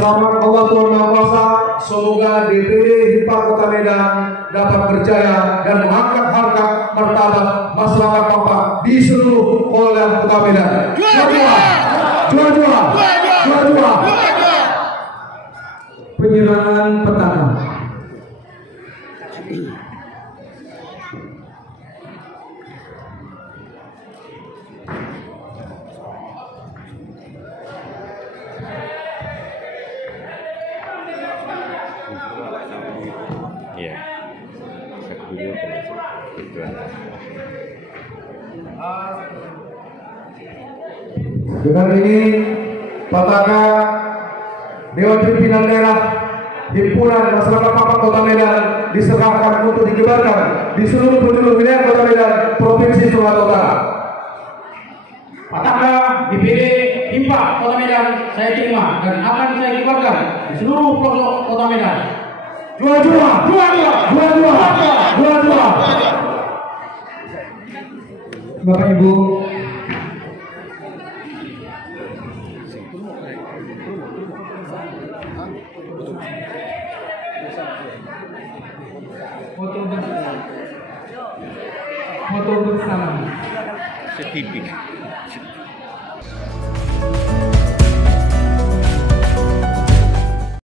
selamat Allah Tuhan Maha Kuasa. Semoga DPD HIPA Kota Medan dapat berjaya dan mengangkat harkat martabat masyarakat Papua di seluruh wilayah Kota Medan. Juara. Penyerahan petaka. Dengan ini petaka Dewan Pimpinan Daerah Himpunan Masyarakat Papua Kota Medan diserahkan untuk dikibarkan di seluruh penjuru wilayah Kota Medan, Provinsi Sumatera Utara. Petaka DPD HIPA Kota Medan saya terima dan akan saya kibarkan di seluruh pelosok Kota Medan. Dua. Bapak Ibu, foto bersama. Setipik.